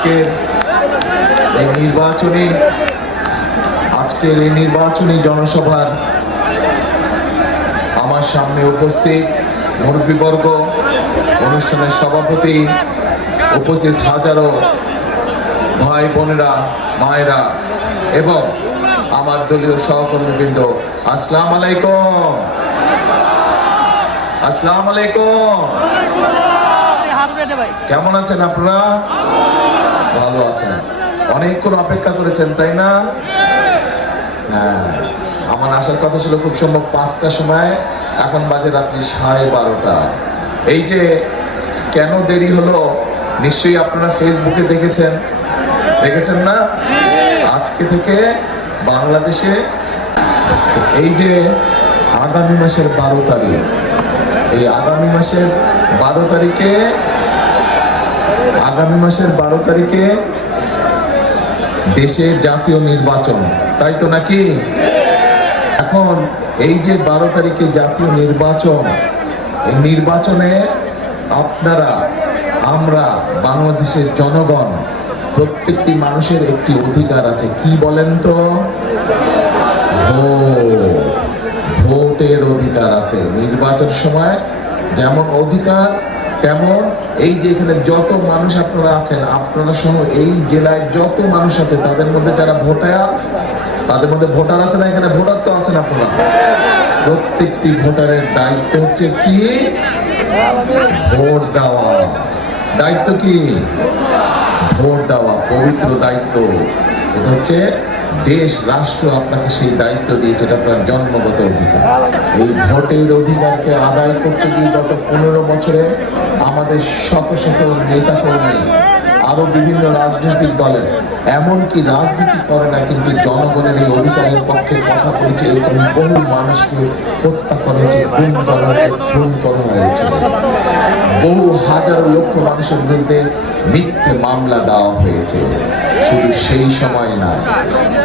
আজকের এই নির্বাচনী জনসভার আমার সামনে উপস্থিত মুরব্বীবর্গ, অনুষ্ঠানের সভাপতি, উপস্থিত হাজারো ভাই বোনেরা, মায়েরা এবং আমার দলীয় সহকর্মীবৃন্দ, আসসালামু আলাইকুম। আসসালামু আলাইকুম। কেমন আছেন আপনারা? ভালো আছেন? অনেকক্ষণ অপেক্ষা করেছেন তাই না? হ্যাঁ, আমার আসার কথা ছিল খুব সম্ভব 5টার সময়, এখন বাজে রাত্রি 12:30। এই যে কেন দেরি হলো নিশ্চয়ই আপনারা ফেসবুকে দেখেছেন না? আজকে থেকে বাংলাদেশে এই যে আগামী মাসের 12 তারিখ, এই আগামী মাসের 12 তারিখে দেশে জাতীয় নির্বাচন, তাই তো নাকি? এখন এই যে 12 তারিখে জাতীয় নির্বাচন, এই নির্বাচনে আপনারা, আমরা, বাংলাদেশের জনগণ, প্রত্যেকটি মানুষের একটি অধিকার আছে। কি বলেন তো? ভোটের অধিকার আছে। নির্বাচন সময় যেমন অধিকার, তেমন এই যে এখানে যত মানুষ আপনারা আছেন, আপনারা সহ এই জেলায় যত মানুষ আছে, তাদের মধ্যে যারা তাদের মধ্যে ভোটার আছে না? এখানে ভোটার তো আছেন আপনারা। প্রত্যেকটি ভোটারের দায়িত্ব হচ্ছে কি? ভোট দেওয়া। দায়িত্ব কি? ভোট দেওয়া, পবিত্র দায়িত্ব। এটা হচ্ছে দেশ, রাষ্ট্র আপনাকে সেই দায়িত্ব দিয়েছে, এটা আপনার জন্মগত অধিকার। এই ভোটের অধিকারকে আদায় করতে গিয়ে গত 15 বছরে আমাদের শত শত নেতাকর্মী, আরো বিভিন্ন রাজনৈতিক দলের, এমনকি রাজনীতি করে না কিন্তু জনগণের এই অধিকারের পক্ষে কথা বলেছে, এরকম বহু মানুষকে হত্যা করা হয়েছে, খুন করা হয়েছে। বহু হাজার লক্ষ মানুষের বিরুদ্ধে মিথ্যে মামলা দেওয়া হয়েছে। শুধু সেই সময় নয়,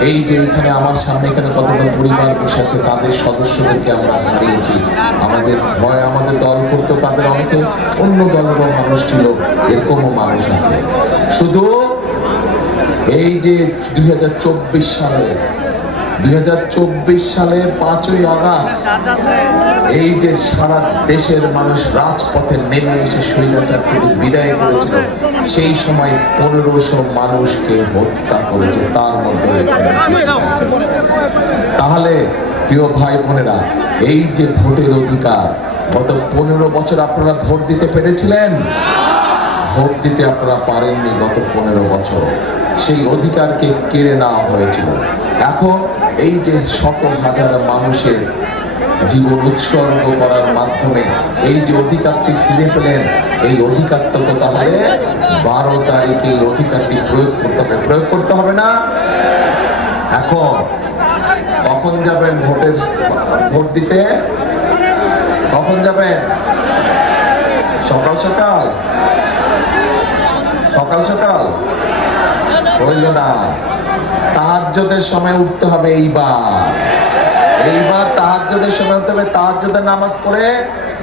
এই যে এখানে আমার সামনে এখানে কতটা পরিবার বসে আছে, তাদের সদস্যদেরকে আমরা হারিয়েছি। আমাদের দল করতো, তাদের অনেকে অন্য দলেরও মানুষ ছিল, এরকমও মানুষ আছে। শুধু এই যে 2024 সালের 5ই আগস্ট, এই যে সারা দেশের মানুষ রাজপথে নেমে এসে স্বৈরাচারকে যে বিদায় করেছিল, সেই সময় 1500 মানুষকে হত্যা করেছে, তার মধ্যে। তাহলে প্রিয় ভাই বোনেরা, এই যে ভোটের অধিকার, গত 15 বছর আপনারা ভোট দিতে পেরেছিলেন? ভোট দিতে আপনারা পারেননি গত 15 বছর। সেই অধিকারকে কেড়ে নেওয়া হয়েছিল। এখন এই যে শত হাজার মানুষের জীবন উৎসর্গ করার মাধ্যমে এই যে অধিকারটি ফিরে পেলেন, এই অধিকারটা তো তাহলে 12 তারিখে এই অধিকারটি প্রয়োগ করতে হবে না? এখন কখন যাবেন ভোট দিতে? কখন যাবেন? সকাল সকাল হইল না। তাহাজ্জুদের সময় উঠতে হবে। এইবার তাহাজ্জুদের সময় উঠতে হবে। তাহাজ্জুদের নামাজ পড়ে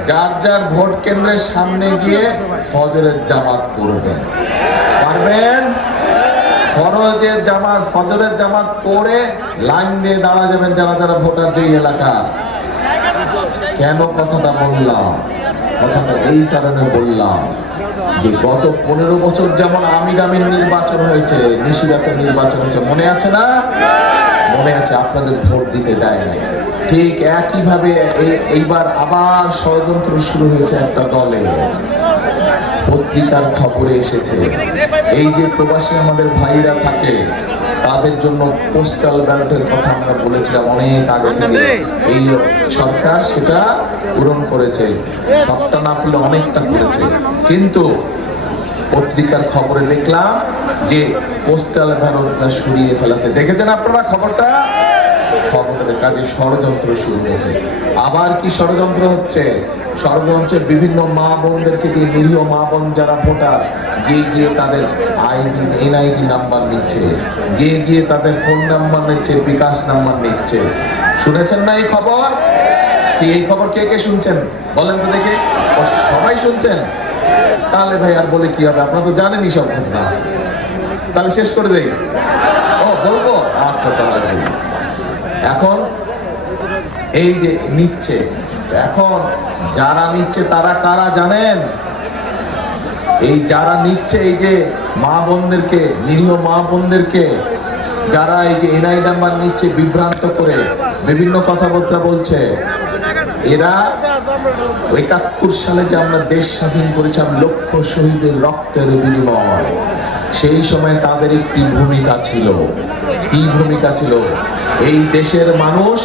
যার ভোট কেন্দ্রের সামনে গিয়ে ফজরের জামাত পড়বেন। পারবেন? ফজরের জামাত পড়ে লাইন দিয়ে দাঁড়া যাবেন যারা ভোটার যে এলাকার। কেন কথাটা বললাম? কথাটা এই কারণে বললাম যে গত 15 বছর যেমন আমির নির্বাচন হয়েছে, নিশিরাতের নির্বাচন হয়েছে, মনে আছে না? মনে আছে। আপনাদের ভোট দিতে দেয় নাই। ঠিক একইভাবে এইবার আবার ষড়যন্ত্র শুরু হয়েছে একটা দলে। পত্রিকার খবরে এসেছে, এই যে প্রবাসী আমাদের ভাইরা থাকে, তাদের জন্য পোস্টাল ব্যালটের কথা আমরা বলেছিলাম অনেক আগে থেকে। এই সরকার সেটা পূরণ করেছে, সবটা না পেলে অনেকটা করেছে। কিন্তু পত্রিকার খবরে দেখলাম যে পোস্টাল ব্যালটটা সরিয়ে ফেলেছে। দেখেছেন আপনারা খবরটা? খবরের কাজে ষড়যন্ত্র শুরু হয়েছে। আবার কি ষড়যন্ত্র হচ্ছে? ষড়যন্ত্র বিভিন্ন মা বোনদেরকে দিয়ে, নিরীহ মা বোন যারা ভোটার, গিয়ে তাদের এনআইডি নাম্বার নিচ্ছে, গিয়ে তাদের ফোন নাম্বার নিচ্ছে, বিকাশ নাম্বার নিচ্ছে। শুনেছেন না এই খবর? এই খবর কে শুনছেন বলেন তো দেখি? সবাই শুনছেন? তাহলে ভাই আর বলে কি হবে, আপনারা তো জানেনই সব ঘটনা। তাহলে শেষ করে দেই। ও বলবো, আচ্ছা তাহলে বলি। এখন এই যে নিচ্ছে, এখন যারা নিচ্ছে তারা কারা জানেন? এই যারা নিচ্ছে, এই যে মা বোনদেরকে, নিরীহ মা বোনদেরকে যারা এই যে এনআই নাম্বার নিচ্ছে বিভ্রান্ত করে বিভিন্ন কথাবার্তা বলছে, এরা ৭১ সালে যে আমরা দেশ স্বাধীন করেছিলাম লক্ষ শহীদের রক্তের বিনিময়, সেই সময় তাদের একটি ভূমিকা ছিল। কি ভূমিকা ছিল? এই দেশের মানুষ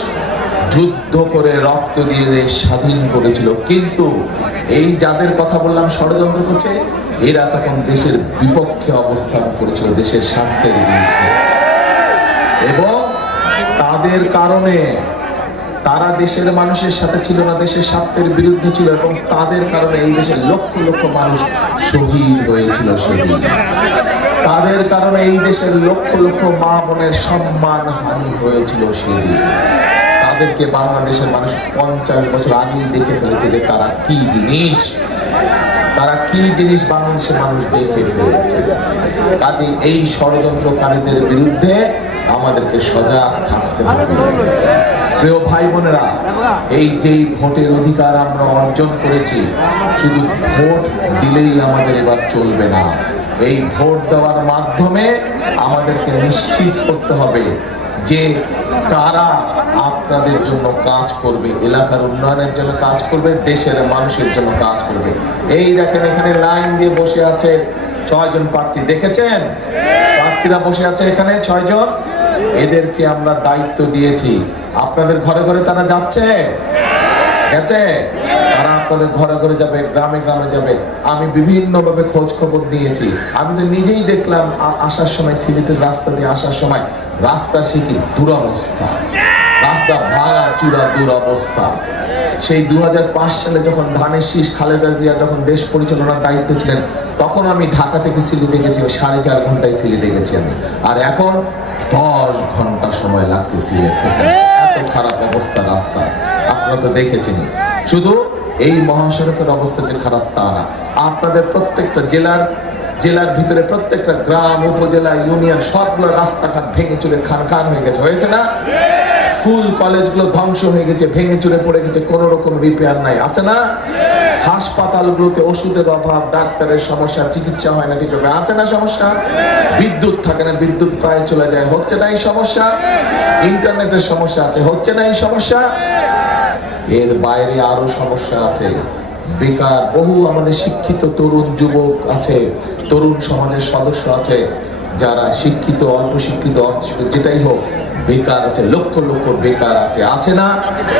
যুদ্ধ করে রক্ত দিয়ে দেশ স্বাধীন করেছিল, কিন্তু এই যাদের কথা বললাম ষড়যন্ত্র করছে, এরা তখন দেশের বিপক্ষে অবস্থান করেছিল, দেশের স্বার্থের বিরুদ্ধে। এবং তাদের কারণে তারা দেশের মানুষের সাথে ছিল না, দেশের স্বার্থের বিরুদ্ধে ছিল, এবং তাদের কারণে এই দেশের লক্ষ লক্ষ মানুষ শহীদ হয়েছিল সেদিন। তাদের কারণে এই দেশের লক্ষ লক্ষ মা বোনের সম্মান হানি হয়েছিল সেদিন। তাদেরকে বাংলাদেশের মানুষ 50 বছর আগেই দেখে ফেলেছে যে তারা কি জিনিস, তারা কি জিনিস বাংলাদেশের মানুষ দেখে ফেলেছে। কাজে এই ষড়যন্ত্রকারীদের বিরুদ্ধে আমাদেরকে সজাগ থাকতে হবে। প্রিয় ভাই বোনেরা, এই যে ভোটের অধিকার আমরা অর্জন করেছি, শুধু ভোট দিলেই আমাদের এবার চলবে না। এই ভোট দেওয়ার মাধ্যমে আমাদেরকে নিশ্চিত করতে হবে যে কারা আপনাদের জন্য কাজ করবে, এলাকার উন্নয়নের জন্য কাজ করবে, দেশের মানুষের জন্য কাজ করবে। এই দেখেন, এখানে লাইন দিয়ে বসে আছে 6 জন প্রার্থী, দেখেছেন? প্রার্থীরা বসে আছে এখানে 6 জন। এদেরকে আমরা দায়িত্ব দিয়েছি। আপনাদের ঘরে ঘরে তারা যাচ্ছে, গেছে, তারা আপনাদের ঘরে ঘরে যাবে, গ্রামে গ্রামে যাবে। আমি বিভিন্ন ভাবে খোঁজ খবর নিয়েছি। আমি তো নিজেই দেখলাম আসার সময়, সিলেটের রাস্তা দিয়ে আসার সময় রাস্তা সে কি দুরবস্থা, রাস্তা ভাঙা চূড়া দুরবস্থা। সেই 2005 সালে যখন ধানের শীষ খালেদা জিয়া যখন দেশ পরিচালনার দায়িত্ব ছিলেন, তখন আমি ঢাকা থেকে সিলেটে গেছি, 4.5 ঘন্টায় সিলেটে গেছি আমি। আর এখন 10 ঘন্টা সময় লাগছে সিলেট থেকে। এত খারাপ অবস্থা রাস্তা, আপনারা তো দেখেছেনই। শুধু এই মহাসড়কের অবস্থা যে খারাপ তা না, আপনাদের প্রত্যেকটা জেলার ভিতরে প্রত্যেকটা গ্রাম, উপজেলা, ইউনিয়ন সবগুলো রাস্তাঘাট ভেঙে চুরে খান খান হয়ে গেছে, হয়েছে না? স্কুল কলেজগুলো ধ্বংস হয়ে গেছে, ভেঙে চুরে পড়ে গেছে, কোন রকম রিপেয়ার নাই, আছে না? হাসপাতালগুলোতে ওষুধের অভাব, ডাক্তারের সমস্যা, চিকিৎসা হয় না ঠিকভাবে, আছে না সমস্যা? বিদ্যুৎ থাকে না, বিদ্যুৎ প্রায় চলে যায়, হচ্ছে না এই সমস্যা? ইন্টারনেটের সমস্যা আছে, হচ্ছে না এই সমস্যা? এর বাইরে আরো সমস্যা আছে। বেকার বহু আমাদের শিক্ষিত তরুণ যুবক আছে, তরুণ সমাজের সদস্য আছে, যারা শিক্ষিত, অল্প শিক্ষিত, যেটাই হোক, বেকার আছে, লক্ষ লক্ষ বেকার আছে, আছে না?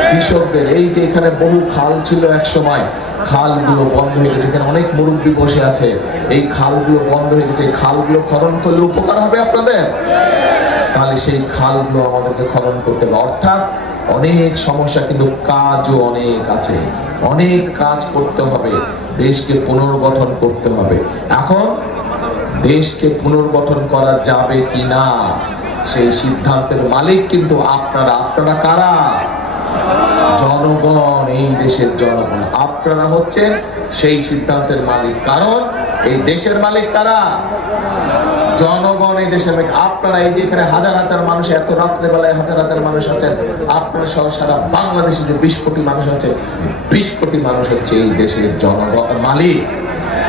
কৃষকদের এই যে এখানে বহু খাল ছিল এক সময়, খালগুলো বন্ধ হয়ে গেছে, এখানে অনেক মুরব্বী বসে আছে, এই খালগুলো বন্ধ হয়ে গেছে। খালগুলো খনন করলে উপকার হবে আপনাদের, তাহলে সেই খালগুলো আমাদেরকে খনন করতে হবে। অর্থাৎ অনেক সমস্যা, কিন্তু কাজও অনেক আছে, অনেক কাজ করতে হবে, দেশকে পুনর্গঠন করতে হবে। এখন দেশকে পুনর্গঠন করা যাবে কি না, সেই সিদ্ধান্তের মালিক কিন্তু আপনারা। আপনারা কারা? জনগণ, এই দেশের জনগণ। আপনারা হচ্ছেন সেই সিদ্ধান্তের মালিক, কারণ এই দেশের মালিক কারা? জনগণ, এই দেশের মালিক আপনারা। এই যে এখানে হাজার হাজার মানুষ, এত রাত্রে বেলায় হাজার হাজার মানুষ আছেন, আপনারা সহ সারা বাংলাদেশে যে 20 কোটি মানুষ আছে, 20 কোটি মানুষ হচ্ছে এই দেশের জনগণ মালিক।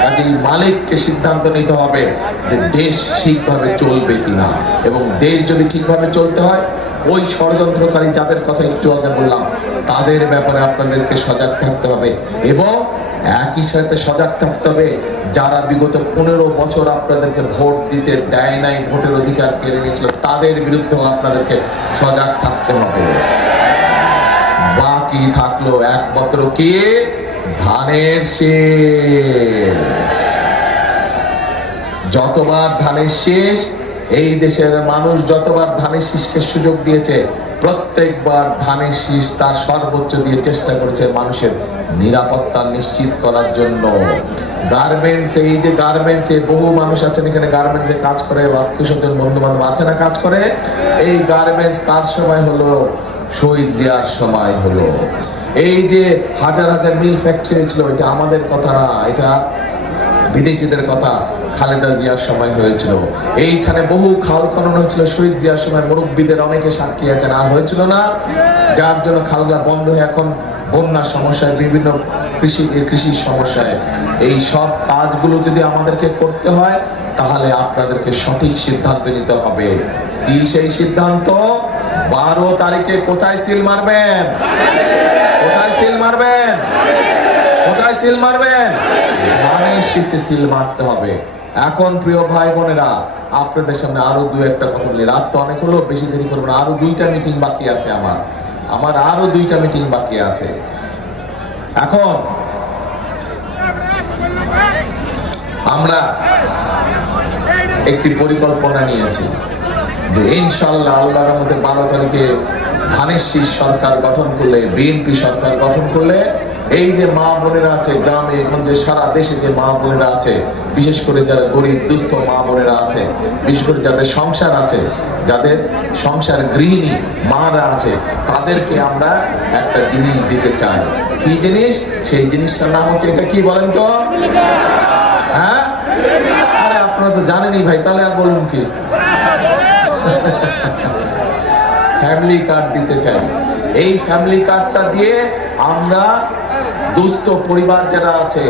কাজে এই মালিককে সিদ্ধান্ত নিতে হবে যে দেশ ঠিকভাবে চলবে কিনা, এবং দেশ যদি ঠিকভাবে চলতে হয়, ওই ষড়যন্ত্রকারী যাদের কথা একটু আগে বললাম, তাদের ব্যাপারে আপনাদেরকে সজাগ থাকতে হবে। এবং একই সাথে সজাগ থাকতে হবে যারা বিগত 15 বছর আপনাদেরকে ভোট দিতে দেয় নাই, ভোটের অধিকার কেড়ে নিয়েছিল, তাদের বিরুদ্ধেও আপনাদেরকে সজাগ থাকতে হবে। বাকি থাকলো একমাত্র কি? ধানের শীষ। যতবার ধানের শীষ, এই দেশের মানুষ যতবার ধানের শীষকে সুযোগ দিয়েছে, প্রত্যেকবার ধানের শীষ তার সর্বোচ্চ দিয়ে চেষ্টা করেছে মানুষের নিরাপত্তা নিশ্চিত করার জন্য। গার্মেন্টস, এই যে গার্মেন্টসে বহু মানুষ আছেন এখানে, গার্মেন্টসে কাজ করে, আত্মীয়স্বজন বন্ধু বান্ধব আছে না কাজ করে। এই গার্মেন্টস কার সময় হলো? শহীদ জিয়ার সময় হলো। এই যে হাজার হাজার মিল ফ্যাক্টরি ছিল, এটা আমাদের কথা না, এটা বিদেশিদের কথা খালেদা জিয়ার সময় হয়েছিল, এইখানে বহু খাল খনন হয়েছিল শহীদ জিয়ার সময়, মুরব্বীদের অনেকে সাক্ষী আছেন, আর হয়েছিল না? যার জন্য খালগা বন্ধ হয়ে এখন বন্যা সমস্যায়, বিভিন্ন কৃষির সমস্যায়। এই সব কাজগুলো যদি আমাদেরকে করতে হয়, তাহলে আপনাদেরকে সঠিক সিদ্ধান্ত নিতে হবে। কি সেই সিদ্ধান্ত? 12 তারিখে কোথায় সিল মারবেন? কোথায় সিল মারবেন? কোথায় সিল মারবেন? ধানের শীষে সিল মারতে হবে। এখন প্রিয় ভাই বোনেরা, আপনাদের সামনে আরো 2-1টা কথা বলি। রাত তো অনেক হলো, বেশি দেরি করবো না। আরো 2টা মিটিং বাকি আছে আমার আরো 2টা মিটিং বাকি আছে। এখন আমরা একটি পরিকল্পনা নিয়েছি যে ইনশাআল্লাহ আল্লাহর রহমতে 12 তারিখে ধানের শীষ সরকার গঠন করলে, বিএনপি সরকার গঠন করলে, এই যে মা বোনেরা আছে গ্রামে গঞ্জে সারা দেশে, যে মা বোনেরা আছে, বিশেষ করে যারা গরিব দুস্থ মা বোনেরা আছে, বিশেষ করে যাদের সংসার আছে, যাদের সংসার গৃহিণী মারা আছে, তাদেরকে আমরা একটা জিনিস দিতে চাই। কি জিনিস? সেই জিনিসটার নাম হচ্ছে, এটা কি বলেন তো? হ্যাঁ, আরে আপনারা তো জানেনই ভাই, তাহলে আর বলুন কি? ফ্যামিলি কার্ড দিতে চাই। এই ফ্যামিলি কার্ডটা দিয়ে আমরা দুস্থ পরিবার যারা আছে,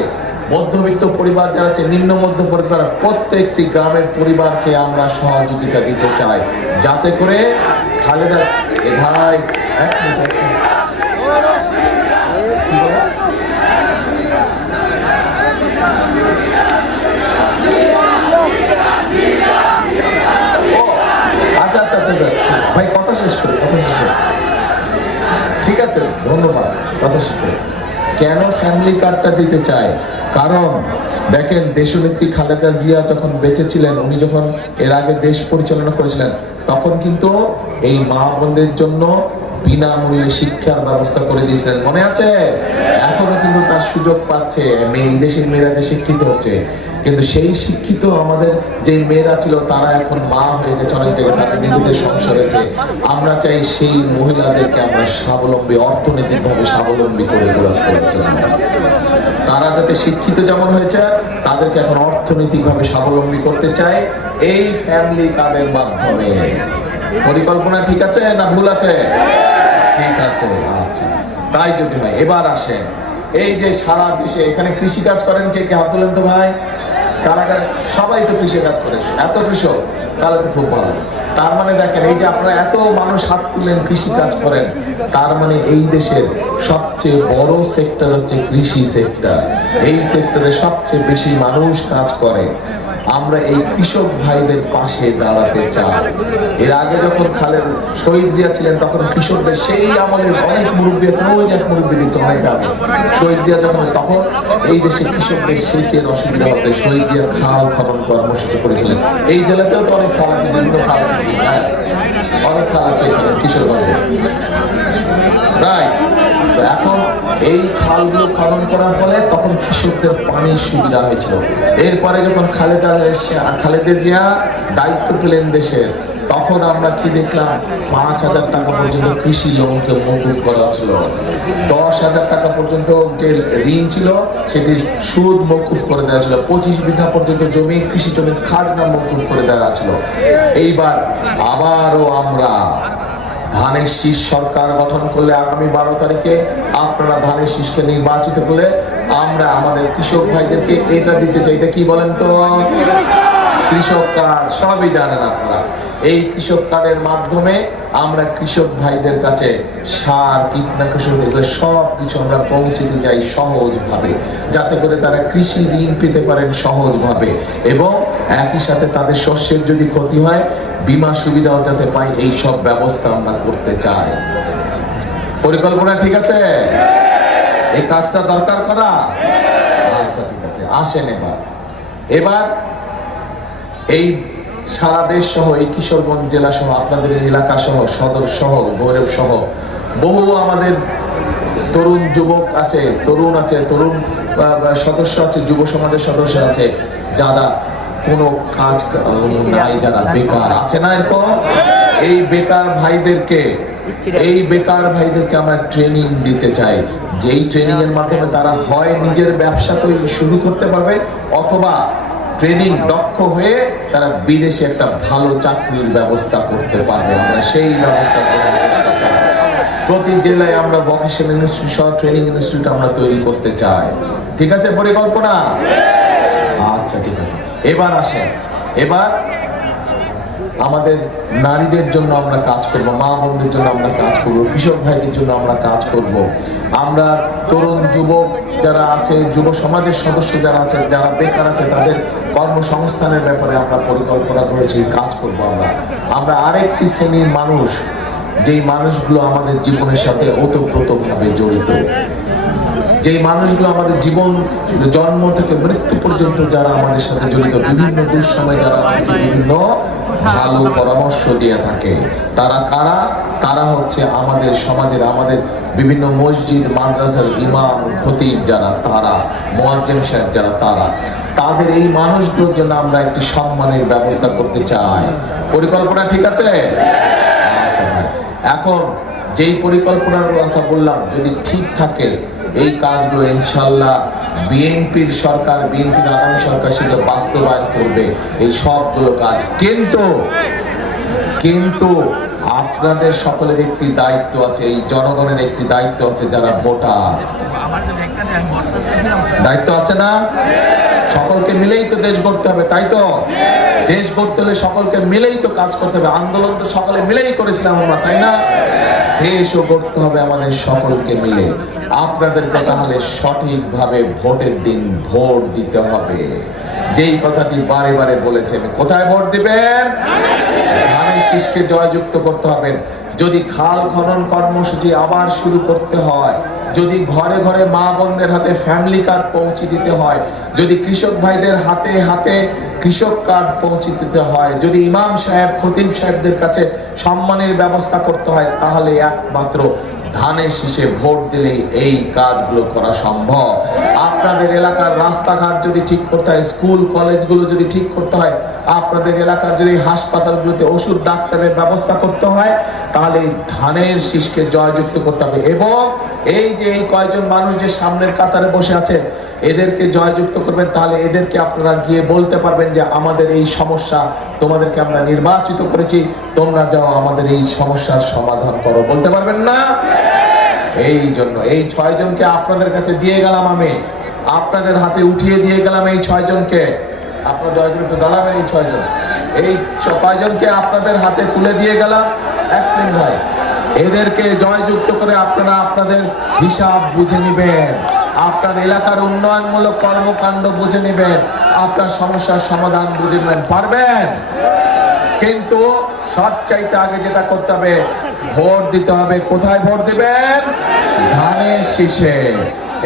মধ্যবিত্ত পরিবার যারা আছে, নিম্ন মধ্য পরিবার, প্রত্যেকটি গ্রামের পরিবারকে আমরা সহযোগিতা দিতে চাই, যাতে করে খালেদা ভাই আচ্ছা ভাই, কথা শেষ করে ঠিক আছে, ধন্যবাদ। কথা শেষ করে, কেন ফ্যামিলি কার্ডটা দিতে চায়? কারণ দেখেন, দেশনেত্রী খালেদা জিয়া যখন বেঁচে ছিলেন, উনি যখন এর আগে দেশ পরিচালনা করেছিলেন, তখন কিন্তু এই মা বোনদের জন্য বিনামূল্যে শিক্ষার ব্যবস্থা করে দিয়েছিলেন, মনে আছে? এখনো কিন্তু তার সুযোগ পাচ্ছে এই দেশের মেয়েরা যে শিক্ষিত হচ্ছে। কিন্তু সেই শিক্ষিত আমাদের যে মেয়েরা ছিল, তারা এখন মা হয়ে গেছে অনেক জায়গায়, তাদের নিজেদের সংসার হয়েছে। আমরা চাই সেই মহিলাদেরকে আমরা স্বাবলম্বী, অর্থনৈতিকভাবে স্বাবলম্বী করে তোলার জন্য। তারা যাতে শিক্ষিত যেমন হয়েছে, তাদেরকে এখন অর্থনৈতিকভাবে স্বাবলম্বী করতে চাই এই ফ্যামিলি কার্ডের মাধ্যমে। পরিকল্পনা ঠিক আছে না ভুল আছে? ঠিক আছে, আচ্ছা। তাই যদি হয়, এবার আসেন, এই যে সারা দেশে এখানে কৃষি কাজ করেন, কে কে হাত তোলেন তো ভাই? কারা কারা? সবাই তো কৃষি কাজ করে, এত কৃষক, তাহলে তো খুব ভালো। তার মানে দেখেন, এই যে আপনারা এত মানুষ হাত তুলেন, কৃষি কাজ করেন, তার মানে এই দেশের সবচেয়ে বড় সেক্টর হচ্ছে কৃষি সেক্টর। এই সেক্টরে সবচেয়ে বেশি মানুষ কাজ করে। আমরা এই কৃষক ভাইদের পাশে দাঁড়াতে চাই। এর আগে যখন শহীদ জিয়া ছিলেন, তখন কৃষকদের, সেই আমলের অনেক মুরব্বী আছেন, ওই যে এক মুরব্বী দিচ্ছে অনেক আগে, শহীদ জিয়া যখন, তখন এই দেশে কৃষকদের সেচের অসুবিধা হতে শহীদ জিয়া খাল খনন কর্মসূচি করেছিলেন। এই জেলাতেও তো অনেক খাল আছে, বিভিন্ন খাল, অনেক খাল আছে এখানে কিশোরগঞ্জে, রাইট? তো এখন এই খালগুলো খনন করার ফলে তখন কৃষকদের পানির সুবিধা হয়েছিল। এরপরে যখন খালেদা জিয়া দায়িত্ব পেলেন দেশের, তখন আমরা কি দেখলাম? 5,000 টাকা পর্যন্ত কৃষি লোনকে মওকুফ করা ছিল। 10,000 টাকা পর্যন্ত যে ঋণ ছিল, সেটি সুদ মওকুফ করে দেওয়া ছিল। 25 বিঘা পর্যন্ত জমি, কৃষি জমির খাজনা মওকুফ করে দেওয়া ছিল। এইবার আবারও আমরা ধানের শীষ সরকার গঠন করলে, আগামী 12 তারিখে আপনারা ধানের শীষকে নির্বাচিত করলে, আমরা আমাদের কৃষক ভাইদেরকে এটা দিতে চাই। এটা কি বলেন তো? কৃষক কার্ড, সবই জানেন আপনারা। এই কৃষক কার্ডের মাধ্যমে আমরা কৃষক ভাইদের কাছে সার, কীটনাশক, এগুলো সব কিছু আমরা পৌঁছে দিতে চাই সহজভাবে, যাতে করে তারা কৃষি ঋণ পেতে পারেন সহজভাবে, এবং একই সাথে তাদের শস্যের যদি ক্ষতি হয়, বীমা সুবিধাও যাতে পায়, এই সব ব্যবস্থা আমরা করতে চাই। পরিকল্পনা ঠিক আছে? এই কাজটা দরকার করা। আচ্ছা, ঠিক আছে, আসেন এবার এই সারা দেশ সহ, এই কিশোরগঞ্জ জেলা সহ, আপনাদের এলাকা সহ, সদর সহ, ভৈরব সহ বহু আমাদের তরুণ যুবক আছে, তরুণ সদস্য আছে, যুব সমাজের সদস্য আছে, যারা কোনো কাজ নাই, যারা বেকার আছে না, এরকম এই বেকার ভাইদেরকে এই বেকার ভাইদেরকে আমরা ট্রেনিং দিতে চাই, যেই ট্রেনিং এর মাধ্যমে তারা হয় নিজের ব্যবসা তৈরি শুরু করতে পারবে, অথবা ট্রেনিং দক্ষ হয়ে তারা বিদেশে একটা ভালো চাকরির ব্যবস্থা করতে পারবে। আমরা সেই ব্যবস্থা করতে চাই। প্রতি জেলায় আমরা ভোকেশনাল ইনস্টিটিউট সহ ট্রেনিং ইনস্টিটিউট আমরা তৈরি করতে চাই। ঠিক আছে পরিকল্পনা? আচ্ছা ঠিক আছে। এবার আসেন, এবার আমাদের নারীদের জন্য আমরা কাজ করব, মা বোনদের জন্য আমরা কাজ করব, কৃষক ভাইদের জন্য আমরা কাজ করব। আমরা তরুণ যুবক যারা আছে, যুব সমাজের সদস্য যারা আছে, যারা বেকার আছে, তাদের কর্মসংস্থানের ব্যাপারে আমরা পরিকল্পনা করেছি, কাজ করব। আমরা আরেকটি শ্রেণীর মানুষ, যেই মানুষগুলো আমাদের জীবনের সাথে ওতপ্রোতভাবে জড়িত, যেই মানুষগুলো আমাদের জীবন জন্ম থেকে মৃত্যু পর্যন্ত যারা আমাদের সাথে জড়িত, বিভিন্ন দুঃসময় যারা আমাদেরকে বিভিন্ন ভালো পরামর্শ দিয়ে থাকে, তারা কারা? তারা হচ্ছে আমাদের সমাজের, আমাদের বিভিন্ন মসজিদ মাদ্রাসার ইমাম খতিব যারা, তারা মুয়াজ্জিম সাহেব যারা, তারা, তাদের এই মানুষগুলোর জন্য আমরা একটি সম্মানের ব্যবস্থা করতে চাই। পরিকল্পনা ঠিক আছে? আচ্ছা ভাই, এখন যেই পরিকল্পনার কথা বললাম যদি ঠিক থাকে, এই কাজগুলো ইনশাআল্লাহ বিএনপির সরকার, বিএনপির আগামী সরকার সেটা বাস্তবায়ন করবে, এই সবগুলো কাজ। কিন্তু আপনাদের সকলের একটি দায়িত্ব আছে, এই জনগণের একটি দায়িত্ব আছে, যারা ভোটার, দায়িত্ব আছে না? সকলকে মিলেই তো দেশ গড়তে হবে, তাই তো? দেশ গড়তে হলে সকলকে মিলেই তো কাজ করতে হবে। আন্দোলন তো সকলে মিলেই করেছিলাম আমরা, তাই না? দেশও গড়তে হবে আমাদের সকলকে মিলে। আপনাদেরকে তাহলে সঠিকভাবে ভোটের দিন ভোট দিতে হবে। যেই কথাটি বারে বারে বলেছেন, কোথায় ভোট দিবেন? ধানের শীষকে জয়যুক্ত করতে হবে। যদি খাল খনন কর্মসূচি আবার শুরু করতে হয়, যদি ঘরে ঘরে মা বোনদের হাতে ফ্যামিলি কার্ড পৌঁছে দিতে হয়, যদি কৃষক ভাইদের হাতে হাতে কৃষক কার্ড পৌঁছে দিতে হয়, যদি ইমাম সাহেব খতিব সাহেবদের কাছে সম্মানের ব্যবস্থা করতে হয়, তাহলে একমাত্র ধানের শীষে ভোট দিলেই এই কাজগুলো করা সম্ভব। আপনাদের এলাকার রাস্তাঘাট যদি ঠিক করতে হয়, স্কুল কলেজগুলো যদি ঠিক করতে হয়, আপনাদের এলাকার যদি হাসপাতালগুলোতে ওষুধ ডাক্তারের ব্যবস্থা করতে হয়, তাহলে ধানের শীষকে জয়যুক্ত করতে হবে। এবং এই যে এই কয়জন মানুষ যে সামনের কাতারে বসে আছে, এদেরকে জয়যুক্ত করবেন। তাহলে এদেরকে আপনারা গিয়ে বলতে পারবেন যে আমাদের এই সমস্যা, তোমাদেরকে আমরা নির্বাচিত করেছি, তোমরা যাও আমাদের এই সমস্যার সমাধান করো, বলতে পারবেন না? এই জন্য এই 6 জনকে আপনাদের কাছে দিয়ে গেলাম, আমি আপনাদের হাতে উঠিয়ে দিয়ে গেলাম এই 6 জনকে। আপনারা দয়া করে একটু দাঁড়াবেন। এই 6 জন, এই 6 জনকে আপনাদের হাতে তুলে দিয়ে গেলাম। এক মিনিট ভাই, এদেরকে জয়যুক্ত করে আপনারা আপনাদের হিসাব বুঝে নেবেন, আপনার এলাকার উন্নয়নমূলক কর্মকাণ্ড বুঝে নেবেন, আপনার সমস্যার সমাধান বুঝে নেবেন। পারবেন? কিন্তু সবচাইতে আগে যেটা করতে হবে, ভোট দিতে হবে। কোথায় ভোট দিবেন? ধানের শীষে।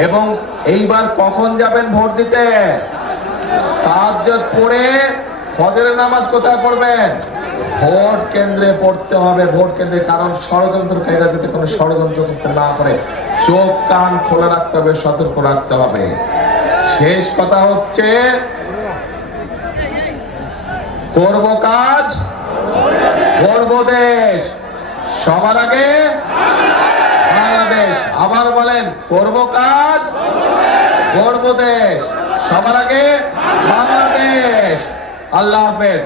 এবং এইবার কখন যাবেন ভোট দিতে? তাহাজ্জুদ পড়ে ফজরের নামাজ কোথায় পড়বেন? ভোট কেন্দ্রে পড়তে হবে, ভোট কেন্দ্রে। কারণ ষড়যন্ত্রকারীরা যাতে কোনো ষড়যন্ত্র করতে না পারে, চোখ কান খোলা রাখতে হবে, সতর্ক রাখতে হবে। শেষ কথা হচ্ছে, করব কাজ, করব দেশ, সবার আগে বাংলাদেশ। আবার বলেন, করব কাজ, করব দেশ, সবার আগে বাংলাদেশ। আল্লাহ হাফেজ।